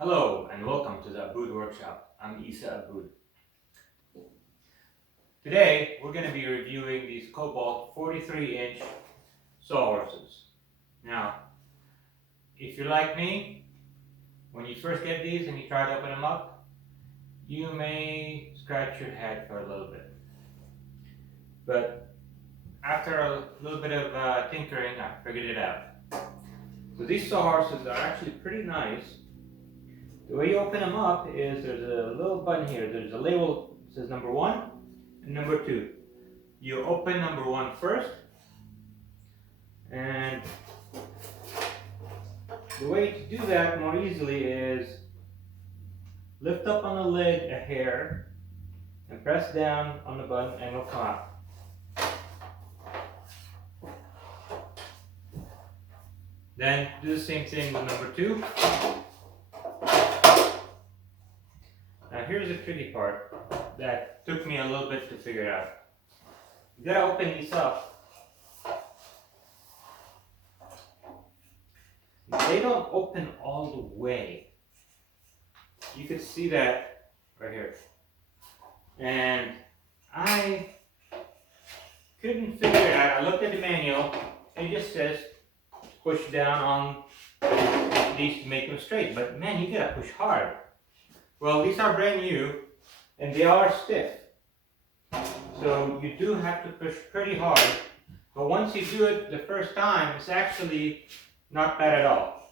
Hello and welcome to the Abboud workshop. I'm Abboud. Today we're going to be reviewing these Kobalt 43-inch sawhorses. Now, if you're like me, when you first get these and you try to open them up, you may scratch your head for a little bit. But after a little bit of tinkering, I figured it out. So these sawhorses are actually pretty nice. The way you open them up is there's a little button here. There's a label that says number 1 and number 2. You open number 1 first, and the way to do that more easily is lift up on the lid a hair and press down on the button and it'll come out. Then do the same thing with number 2. Now here's the tricky part that took me a little bit to figure out. You gotta open these up. They don't open all the way. You can see that right here. And I couldn't figure it out. I looked at the manual and it just says push down on these to make them straight. But man, you gotta push hard. Well, these are brand new and they are stiff. So you do have to push pretty hard. But once you do it the first time, it's actually not bad at all.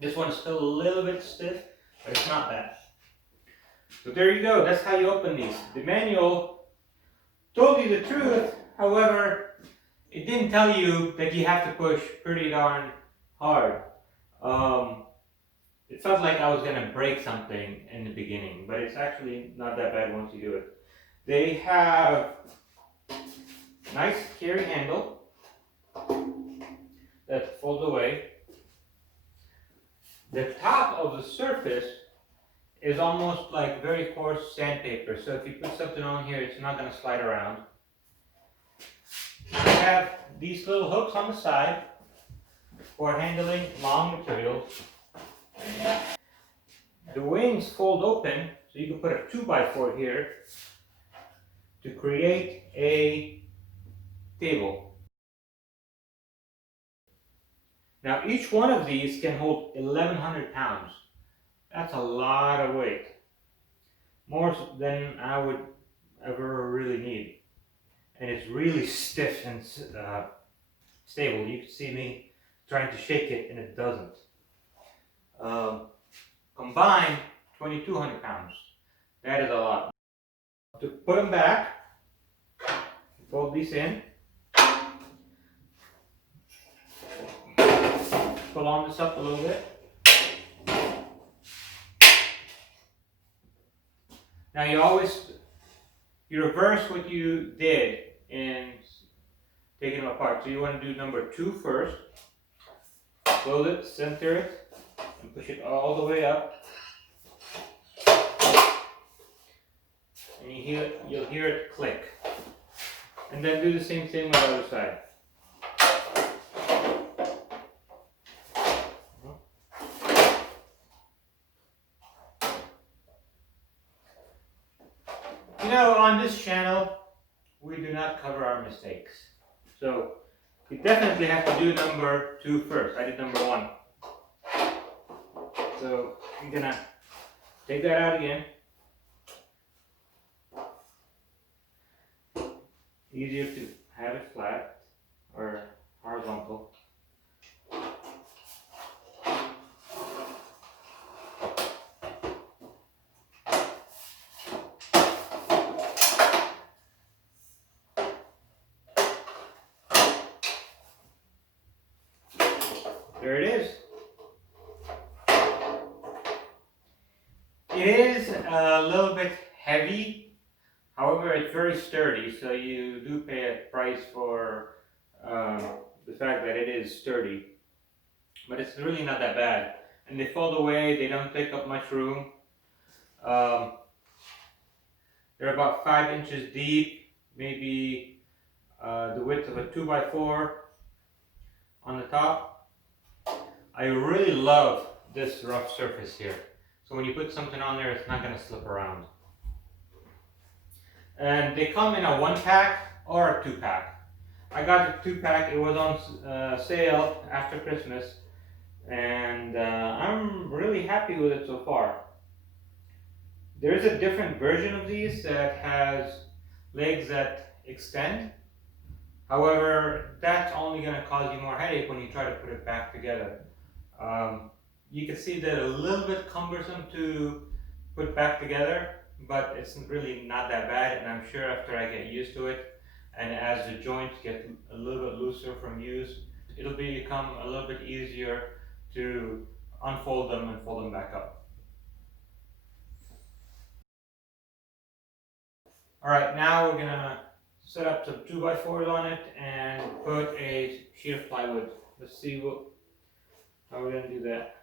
This one's still a little bit stiff, but it's not bad. So there you go, that's how you open these. The manual told you the truth, however, it didn't tell you that you have to push pretty darn hard. It felt like I was going to break something in the beginning, but it's actually not that bad once you do it. They have a nice carry handle that folds away. The top of the surface is almost like very coarse sandpaper, so if you put something on here, it's not going to slide around. You have these little hooks on the side for handling long materials. The wings fold open, so you can put a 2x4 here to create a table. Now each one of these can hold 1,100 pounds. That's a lot of weight. More than I would ever really need. And it's really stiff and stable. You can see me trying to shake it and it doesn't. Combined, 2,200 pounds. That is a lot. To put them back, fold these in. Pull on this up a little bit. Now you reverse what you did in taking them apart. So you want to do number 2 first. Close it, center it, and push it all the way up. And you'll hear it click. And then do the same thing with the other side. You know, on this channel, we do not cover our mistakes. So, you definitely have to do number 2 first. I did number 1. So, I'm gonna take that out again. Easier to have it flat or horizontal. There it is. It is a little bit heavy. However, it's very sturdy, so you do pay a price for the fact that it is sturdy. But it's really not that bad. And they fold away, they don't take up much room. They're about 5 inches deep, maybe the width of a 2x4 on the top. I really love this rough surface here. So when you put something on there, it's not going to slip around. And they come in a 1-pack or a 2-pack. I got the 2-pack. It was on sale after Christmas, and I'm really happy with it so far. There is a different version of these that has legs that extend. However, that's only going to cause you more headache when you try to put it back together. You can see that a little bit cumbersome to put back together, but it's really not that bad, and I'm sure after I get used to it, and as the joints get a little bit looser from use, it'll become a little bit easier to unfold them and fold them back up. Alright, now we're gonna set up some 2x4s on it and put a sheet of plywood. Let's see how we're gonna do that.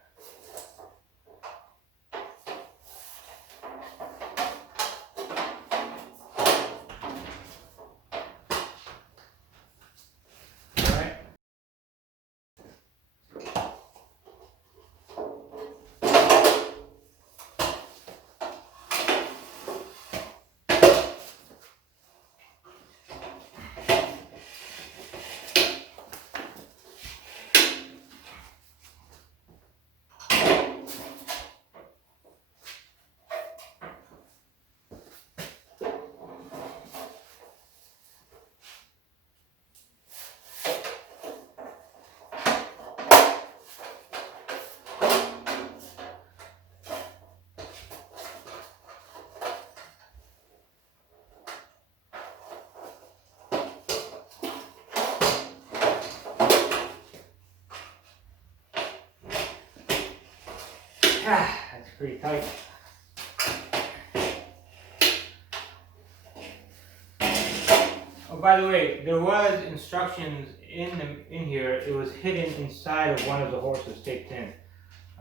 That's pretty tight. Oh, by the way, there was instructions in here. It was hidden inside of one of the horses taped in.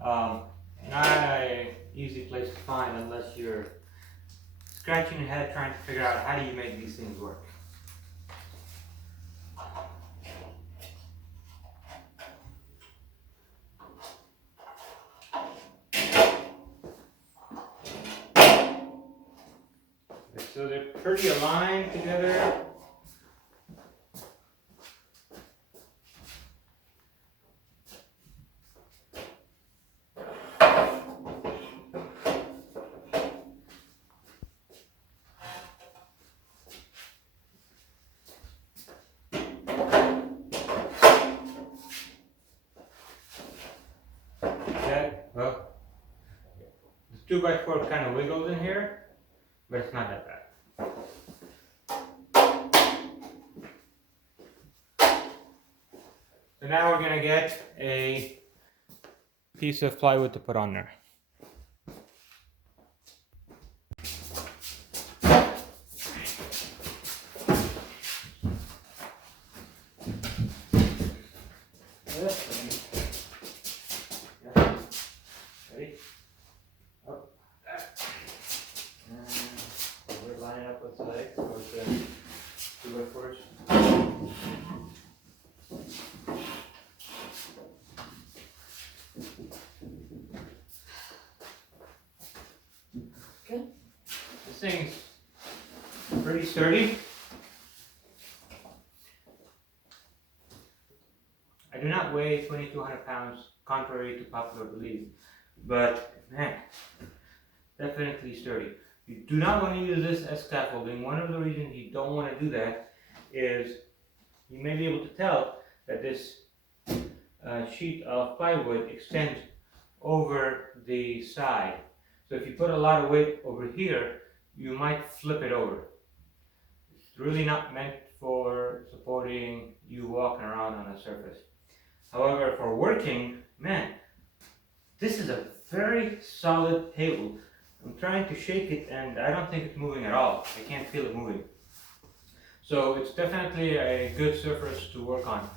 Not an easy place to find unless you're scratching your head trying to figure out how do you make these things work. So they're pretty aligned together. Well, the 2x4 kind of wiggles in here, but it's not that bad. So now we're going to get a piece of plywood to put on there. Ready? Up. And we're lining up with the legs, with the 2x4s. Okay. This thing's pretty sturdy. I do not weigh 2,200 pounds, contrary to popular belief, but man, definitely sturdy. You do not want to use this as scaffolding. One of the reasons you don't want to do that is you may be able to tell that this sheet of plywood extends over the side. So if you put a lot of weight over here, you might flip it over. It's really not meant for supporting you walking around on a surface. However, for working, man, this is a very solid table. I'm trying to shake it and I don't think it's moving at all. I can't feel it moving. So it's definitely a good surface to work on.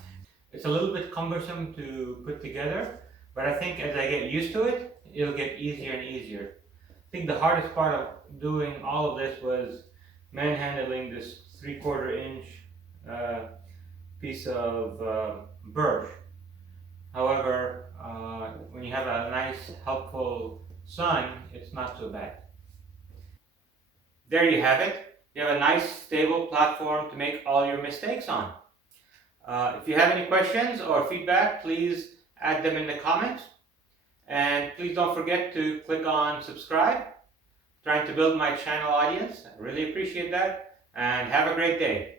It's a little bit cumbersome to put together, but I think as I get used to it, it'll get easier and easier. I think the hardest part of doing all of this was manhandling this 3/4 inch piece of birch However, when you have a nice, helpful son, it's not so bad. There you have it. You have a nice, stable platform to make all your mistakes on. If you have any questions or feedback, please add them in the comments. And please don't forget to click on subscribe. Trying to build my channel audience. I really appreciate that. And have a great day.